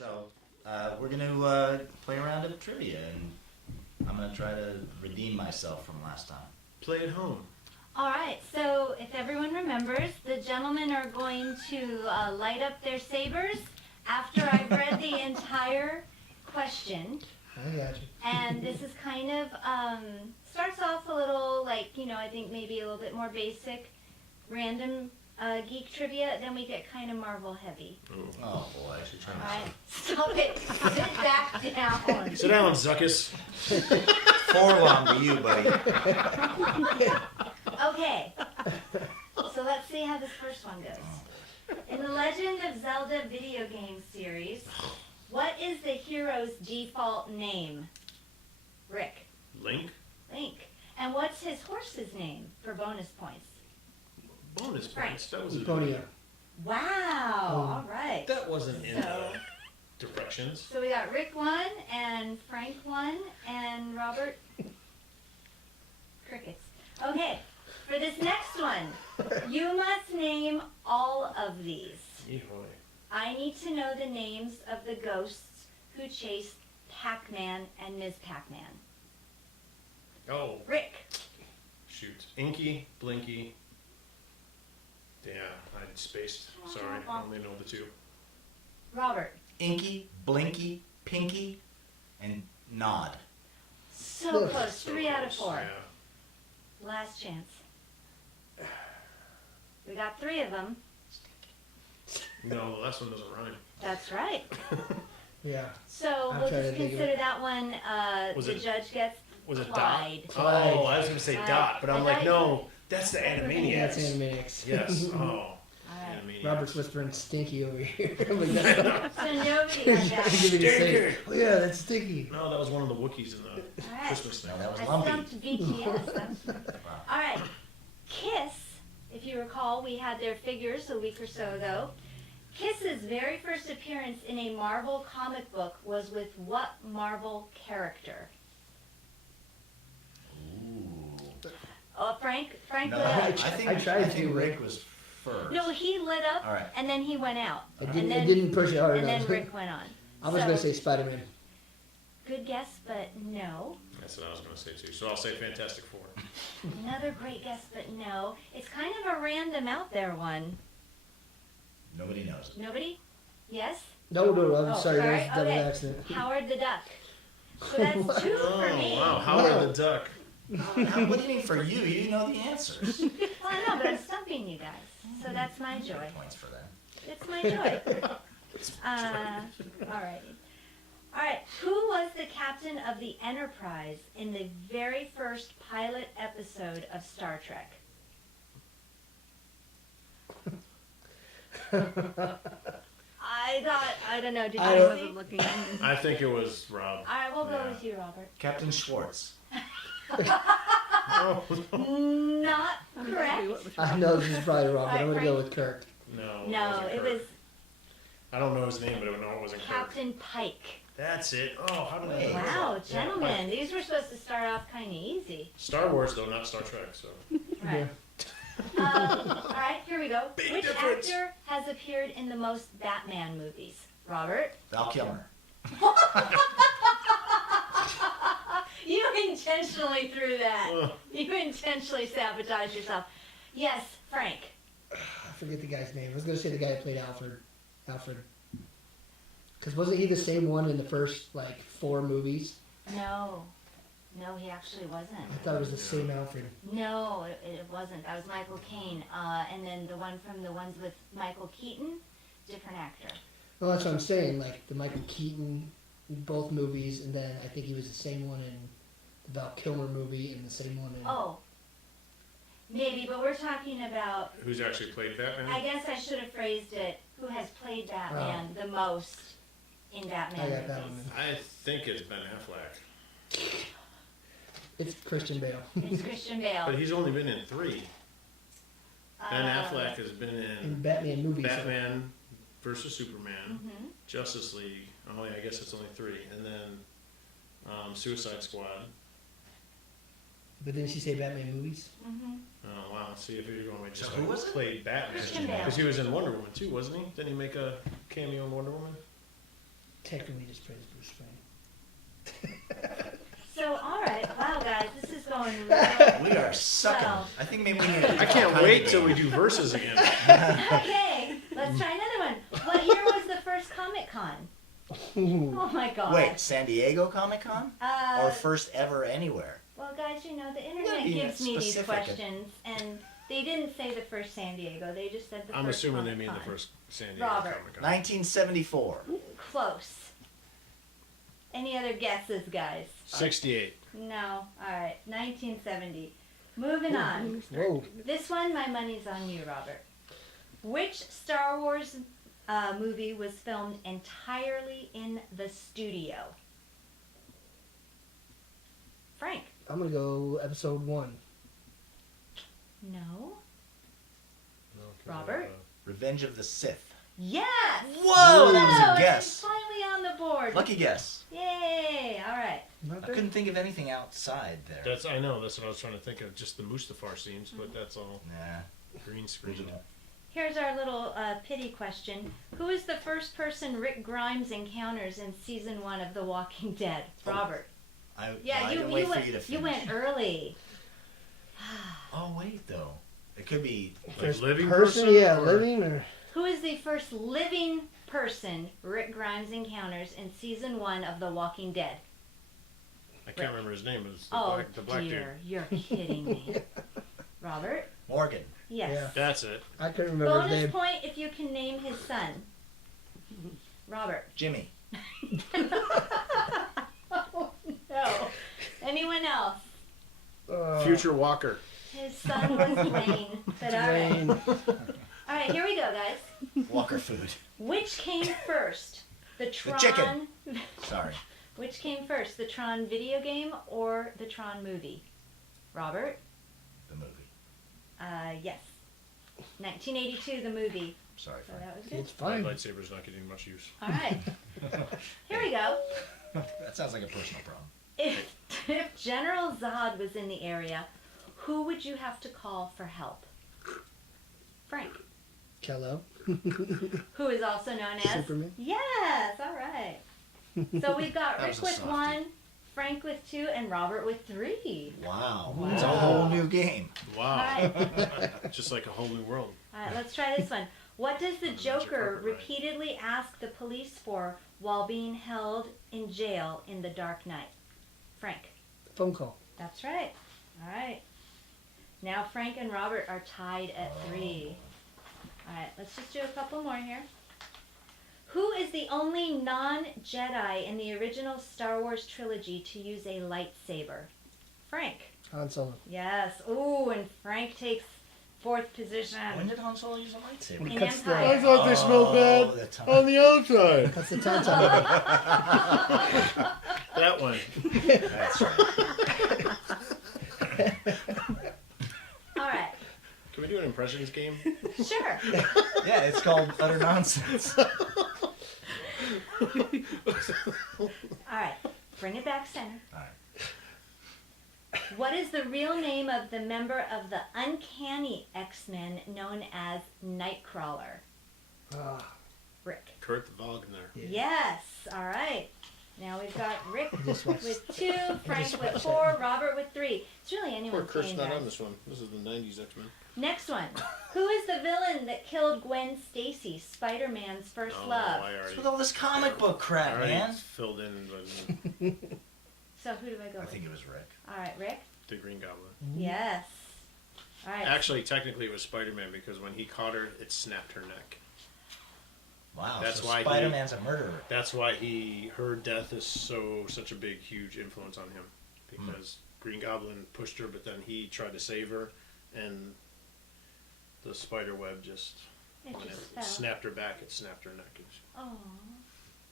So, we're going to play a round of trivia, and I'm going to try to redeem myself from last time. Play at home. All right, so if everyone remembers, the gentlemen are going to light up their sabers after I've read the entire question. I got you. And this is kind of, starts off a little like, I think maybe a little bit more basic, random geek trivia, then we get kind of Marvel heavy. Oh, boy. All right, stop it. Sit back down. Sit down, Zuckus. Forlong to you, buddy. Okay, so let's see how this first one goes. In the Legend of Zelda video game series, what is the hero's default name? Rick. Link. Link. And what's his horse's name for bonus points? Bonus points. That was Eponia. Wow, all right. That wasn't in So- the directions. So we got Rick 1 and Frank 1 and Robert crickets. Okay, for this next one, you must name all of these. Yeehoy. I need to know the names of the ghosts who chased Pac-Man and Ms. Pac-Man. Oh, Rick. shoot. Inky, Blinky. Yeah, I spaced. Sorry, I only know the two. Robert. Inky, Blinky, Pinky, and Nod. So close. 3 out of 4. Yeah. Last chance. We got 3 of them. No, the last one doesn't rhyme. That's right. Yeah. So I'm we'll trying just to think of consider it. that one, Was the it- judge gets Was it Clyde. Dot? Clyde. Oh, I was going to say Clyde. Dot, but I'm I like, thought no, that's the That's Animaniacs. Animaniacs. Yes. Oh, All right. Animaniacs. Robert's whispering stinky over here. I'm like, that's not- So nobody got that. Give me the same. Stinky. Oh yeah, that's stinky. No, that was one of the Wookiees in the All right. Christmas thing. No, that was I Lumpy. stumped VTS. All right. Kiss, if you recall, we had their figures a week or so ago. Kiss's very first appearance in a Marvel comic book was with what Marvel character? Ooh. Oh, Frank No, lit I up. think Rick was first. No, he lit up, All right. and then he went out. I And didn't, then- I didn't push it hard And then enough. Rick went on. I was So, gonna say Spider-Man. good guess, but no. That's what I was going to say too. So I'll say Fantastic Four. Another great guess, but no. It's kind of a random out there one. Nobody knows it. Nobody? Yes? No, I'm Oh, sorry, that was sorry. a double Okay. accident. Howard the Duck. So that's 2 for Oh, me. wow. Howard the Duck. What do you mean for you? You know the answers. Well, I know, but I'm stumping you guys. So that's my joy. Points for that. It's my joy. All right. All right. Who was the captain of the Enterprise in the very first pilot episode of Star Trek? I don't know. Did you I don't- see? looking. I think it was Rob. All right, we'll go Yeah. with you, Robert. Captain Schwartz. Oh, Not correct. I know this is probably wrong, but Alright, I'm gonna go Frank. with Kirk. no. No, wasn't it Kirk. was I don't know his name, but I know it wasn't Kirk. Captain Pike. That's it. Oh, how did I Wait. know Wow, that? gentlemen, Yeah. these were supposed to start off kind of easy. Star Wars, though, not Star Trek. So Right. All right, here we go. Big Which difference. actor has appeared in the most Batman movies? Robert? Val Kilmer. You intentionally threw that. Ugh. You intentionally sabotaged yourself. Yes, Frank. I forget the guy's name. I was gonna say the guy that played Alfred. Because wasn't he the same one in the first, 4 movies? No. No, he actually wasn't. I thought it was the same Alfred. No, it wasn't. That was Michael Caine. And then the one from the ones with Michael Keaton, different actor. Well, that's what I'm saying, the Michael Keaton, in both movies, and then I think he was the same one in the Val Kilmer movie, and the same one in... Oh, maybe, but we're talking about, who's actually played Batman? I guess I should have phrased it, who has played Batman the most in Batman I got that movies. one. I think it's Ben Affleck, It's Christian Bale. It's Christian Bale. but he's only been in 3. Ben Uh, Affleck has been in in Batman movies. Batman versus Superman, Mhm. Justice League. Oh yeah, I guess it's only 3, and then Suicide Squad. But didn't she say Batman movies? Mhm. Oh wow! See if you're going with just So who was it? played Batman Christian Bale. because he was in Wonder Woman too, wasn't he? Didn't he make a cameo in Wonder Woman? technically just praise Bruce Wayne. So, all right. Wow, guys, this is going real We are sucking. well. I think maybe we need to I can't wait till we do verses again. Okay, let's try another one. What year was the first Comic-Con? Oh my God. Wait, San Diego Comic-Con? Or Uh, first ever anywhere? well, guys, you know, the gotta internet be gives me these specific. questions, and they didn't say the first San Diego. They just said the I'm first assuming they mean the Comic-Con. first San Diego Robert. Comic-Con. 1974. Close. Any other guesses, guys? 68. No. All right. 1970. Moving on. Whoa. This one, my money's on you, Robert. Which Star Wars movie was filmed entirely in the studio? Frank. I'm gonna go episode 1. No. No, Robert? Revenge of the Sith. Yes. Whoa, that was No, a guess. It's finally on the board. Lucky guess. Yay! All right. Not I bad. couldn't think of anything outside there. That's I know. That's what I was trying to think of. Just the Mustafar scenes, but that's all Nah. green screen. Original. Here's our little pity question. Who is the first person Rick Grimes encounters in season 1 of The Walking Dead? Oh, Robert. Yeah, I you didn't wait for went. you to finish. Went early. Oh wait, though. It could be. Like First living person, person, yeah, or- living or Who is the first living person Rick Grimes encounters in season 1 of The Walking Dead? I can't remember his name. It's the Oh black dude. dear, you're kidding me. Robert? Morgan. Yes. Yeah. That's it. I couldn't remember his Bonus name. point if you can name his son. Robert. Jimmy. Oh no. Anyone else? Future Walker. His son was Wayne. But all right. Wayne. All right, here we go, guys. Walker food. Which came first? The Tron. chicken. Sorry. Which came first, the Tron video game or the Tron movie? Robert? The movie. Yes. 1982, the movie. Sorry, So Frank. that was good. It's My fine. lightsaber's not getting much use. All right. Here we go. That sounds like a personal problem. If General Zod was in the area, who would you have to call for help? Frank. Kello. Who is also known as? Superman. Yes, all right. So we've got That Rick was a with softie. 1, Frank with 2, and Robert with 3. Wow. Wow. It's a whole new game. All Wow. right. Just like a whole new world. All right, let's try this one. What does the Magic Joker carpet ride. repeatedly ask the police for while being held in jail in The Dark Knight? Frank. Phone call. That's right. All right. Now Frank and Robert are tied at 3. All right, let's just do a couple more here. Who is the only non-Jedi in the original Star Wars trilogy to use a lightsaber? Frank. Han Solo. Yes. Ooh, and Frank takes 4th position. When did Han Solo use a lightsaber? When he In cuts the, Empire. thought they smelled bad Oh, the time. on the outside. cuts the tauntaun. That one. That's right. All right. Can we do an impressions game? Sure. Yeah, it's called utter nonsense. All right. Bring it back center. All right. What is the real name of the member of the Uncanny X-Men known as Nightcrawler? Ah, Rick. Kurt Wagner. yeah. Yes. All right. Now we've got Rick Just watched- with 2, Frank just with watched 4, Robert with 3. It's really Poor anyone's Kurt's game, not on guys. this one. This is the 90s X-Men. Next one. Who is the villain that killed Gwen Stacy, Spider-Man's first love? I What's already, with all this comic book crap, already man? filled in but So who do I go I with? think it was Rick. All right, Rick. the Green Goblin. Yes. All right. Actually, technically it was Spider-Man because when he caught her, it snapped her neck. Wow. That's so why Spider-Man's a murderer. That's why her death is such a big, huge influence on him. Because Green Goblin pushed her, but then he tried to save her, and the spider web just, It when just it fell. snapped her back, it snapped her neck. Oh,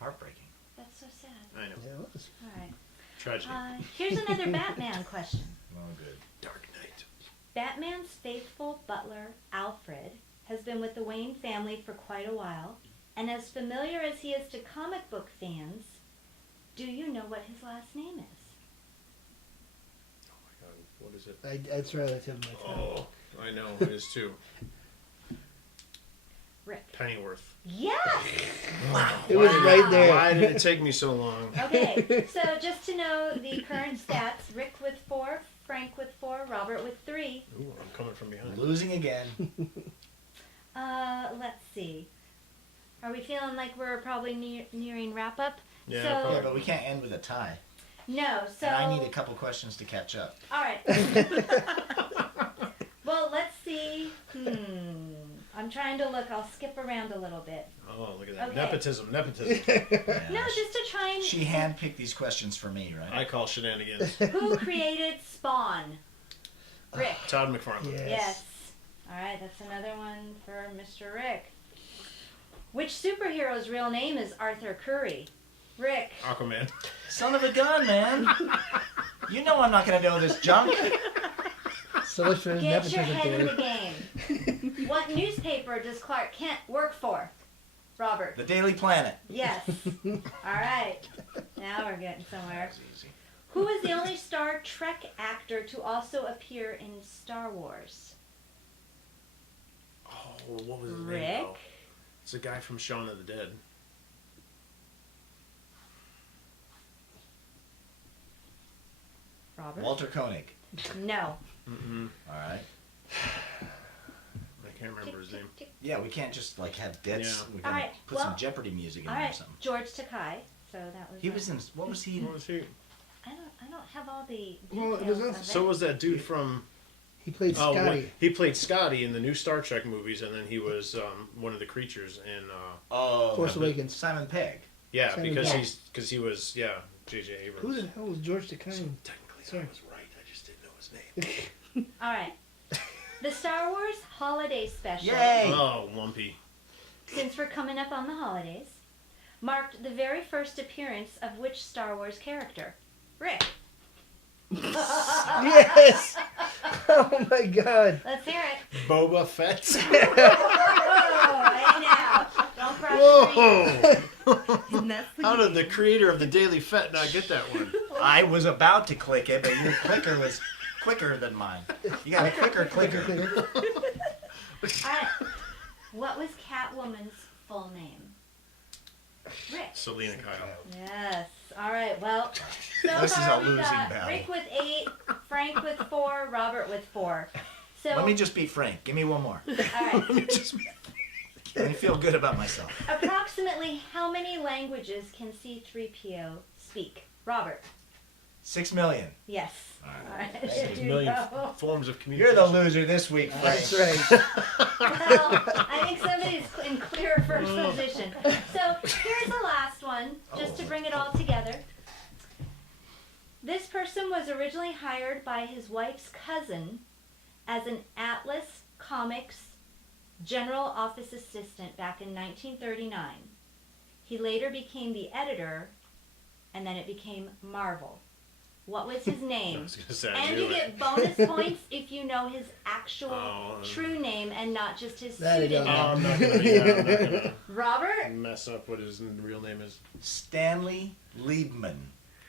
Heartbreaking. that's so sad. I know. Yeah, it was. All right. Tragedy. Here's another Batman question. Oh, good. Dark Knight. Batman's faithful butler, Alfred, has been with the Wayne family for quite a while, and as familiar as he is to comic book fans, do you know what his last name is? Oh my God, what is it? That's right. That's him. Oh, I know, it is too. Rick. Pennyworth. Yes! It was right there. Why did it take me so long? Okay, so just to know the current stats, Rick with 4, Frank with 4, Robert with 3. Ooh, I'm coming from behind. Losing again. Let's see. Are we feeling like we're probably nearing wrap up? Yeah, So, probably. Yeah, but we can't end with a tie. no, so... And I need a couple questions to catch up. All right. Well, let's see. I'm trying to look. I'll skip around a little bit. Oh, look at that. Okay. Nepotism. Yeah. No, just to try and... She handpicked these questions for me, right? I call shenanigans. Who created Spawn? Rick. Todd McFarlane. Yes. All right, that's another one for Mr. Rick. Which superhero's real name is Arthur Curry? Rick. Aquaman. Son of a gun, man. You know I'm not going to know this junk. So much for the Get your nepotism head in the theory. game. What newspaper does Clark Kent work for? Robert. The Daily Planet. Yes. All right. Now we're getting somewhere. That's easy. Who is the only Star Trek actor to also appear in Star Wars? Oh, what was his Rick. name? Though? It's a guy from Shaun of the Dead. Robert? Walter Koenig. No. Mm-mm. All right. I can't remember his name. Yeah, we can't just like have dead. Yeah. We All can right, put well, some Jeopardy music in All there or right. something. George Takei. So that was. He was in. What was he? What was he? I don't have all the Well, details there's of it. So was that dude from... He played Oh, Scotty. he played Scotty in the new Star Trek movies, and then he was one of the creatures in... Oh, Force Awakens. Simon Pegg. yeah, Simon because Pegg. he was J.J. Abrams. Who the hell was George Takei? Technically, Sorry. I was right. I just didn't know his name. All right. The Star Wars Holiday Special. Yay! Oh, Lumpy. Since we're coming up on the holidays, marked the very first appearance of which Star Wars character? Rick. Yes! Oh my god. Let's hear it. Boba Fett. Oh, hey now. Don't cross the street. Whoa! And that's the How did game. the creator of the Daily Fett not get that one? I was about to click it, but your clicker was quicker than mine. You got a quicker clicker. All right. What was Catwoman's full name? Rick. Selena Kyle. Yes. All right. Well, so This is far a we've losing got battle. Rick with 8, Frank with 4, Robert with 4. So Let me just beat Frank. Give me one more. all right. Let me feel good about myself. Approximately how many languages can C-3PO speak? Robert. 6 million. Yes. All right. All right. There's There you million go. forms of You're communication. the loser this week, Frank. That's right. Well, I think somebody's in clear first position. So here's the last one, just to bring it all together. This person was originally hired by his wife's cousin as an Atlas Comics general office assistant back in 1939. He later became the editor, and then it became Marvel. What was his I name? was gonna say, I And knew you it. get bonus points if you know his actual Oh, true name and not just his That I don't pseudonym. Oh, I'm not gonna Robert? mess up what his real name is. Stanley Liebman.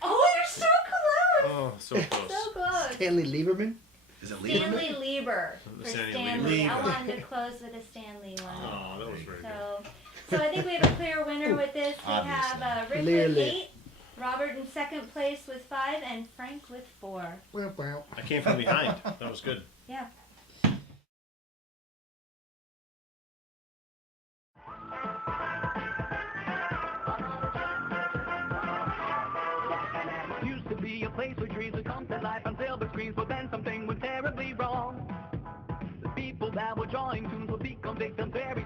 Oh, you're so close! Oh, so close. So close. Stanley Lieberman? Is it Liebman? Stanley Lieber for Stanley Stanley. I Lieber. wanted to close with a Stanley one. Oh, that was very good. So I think we have a clear winner with this. We have Rick with Clearly. 8, Robert in second place with 5, and Frank with 4. Wow, wow. I came from behind. That was good. Yeah. Used to be a place where dreams would come to life on silver screens, but then something went terribly wrong. The people that were drawing tunes would become victims very